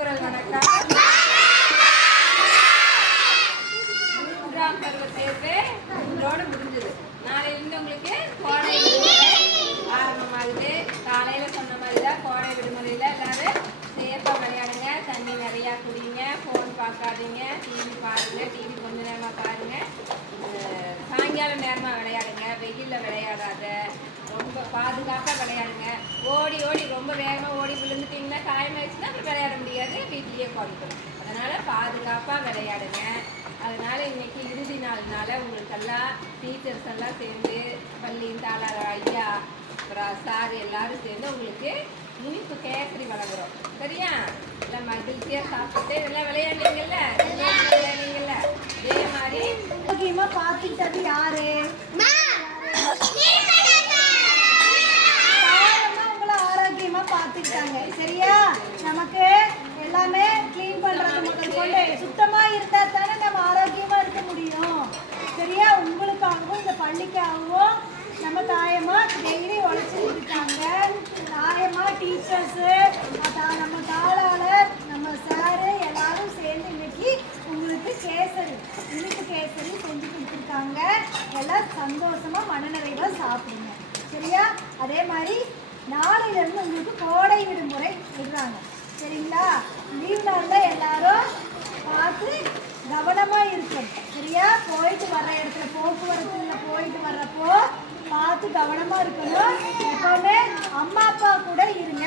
திருக்குறள் வணக்கம். 3ஆம் பருவ தேர்வு இதோட முடிஞ்சது. நாளையிலிருந்து உங்களுக்கு கோடை விடுமுறை ஆரம்பமாகுது. காலையில சொன்ன மாதிரி தான் கோடை விடுமுறையில் எல்லாரும் சேஃபாக விளையாடுங்க, தண்ணி நிறையா குடிங்க, ஃபோன் பார்க்காதீங்க, டிவி பாருங்க, டிவி கொஞ்ச நேரமாக பாருங்க, சாயங்காலம் நேரமாக விளையாடுங்க, வெயிலில் விளையாடாத, ரொம்ப பாதுகாப்பாக விளையாடுங்க. ஓடி ஓடி ரொம்ப வேகமாக ஓடி விழுந்துட்டிங்கன்னா காயமாயிடுச்சுன்னா அப்புறம் விளையாட முடியாது, வீட்லேயே குறைக்கணும். அதனால் பாதுகாப்பாக விளையாடுங்க. அதனால் இன்றைக்கி இறுதி நாள்னால உங்களுக்கெல்லாம் டீச்சர்ஸ் எல்லாம் சேர்ந்து பள்ளியின் தாளாளர் ஐயா அப்புறம் சார் எல்லாரும் சேர்ந்து உங்களுக்கு இனிப்பு கேசரி வழங்குறோம். சரியா? எல்லாம் மகிழ்ச்சியாக சாப்பிட்டு எல்லாம் விளையாடுனீங்கல்ல, விளையாடுனீங்கல்ல, இதே மாதிரி முக்கியமாக பார்த்துக்கிட்டது யாரு? பார்த்துக்கிட்டாங்க. சரியா? நமக்கு எல்லாமே க்ளீன் பண்றது முதல் கொண்டு சுத்தமா இருந்தா தானே நம்ம ஆரோக்கியமா இருக்க முடியும். சரியா? உங்களுக்காகவும் இந்த பள்ளிக்காகவும் நம்ம தாயமா டெய்லி உழைச்சிட்டு இருக்காங்க. தாயமா டீச்சர்ஸு, நம்ம தாளாளர், நம்ம சாரு எல்லாரும் சேர்ந்து இன்னைக்கு உங்களுக்கு கேசரி, இனிப்பு கேசரி செஞ்சு கொடுத்துருக்காங்க. எல்லாம் சந்தோஷமா மனநிறைவா சாப்பிடுங்க. சரியா? அதே மாதிரி நாளையிலேருந்து உங்களுக்கு கோடை விடுமுறை விடுறாங்க. சரிங்களா? லீவ் நாளில் எல்லாரும் பார்த்து கவனமாக இருக்கணும். சரியா? போயிட்டு வர்ற இடத்துல போக்குவரத்தில் போயிட்டு வர்றப்போ பார்த்து கவனமாக இருக்கணும். எப்போவுமே அம்மா அப்பா கூட இருங்க.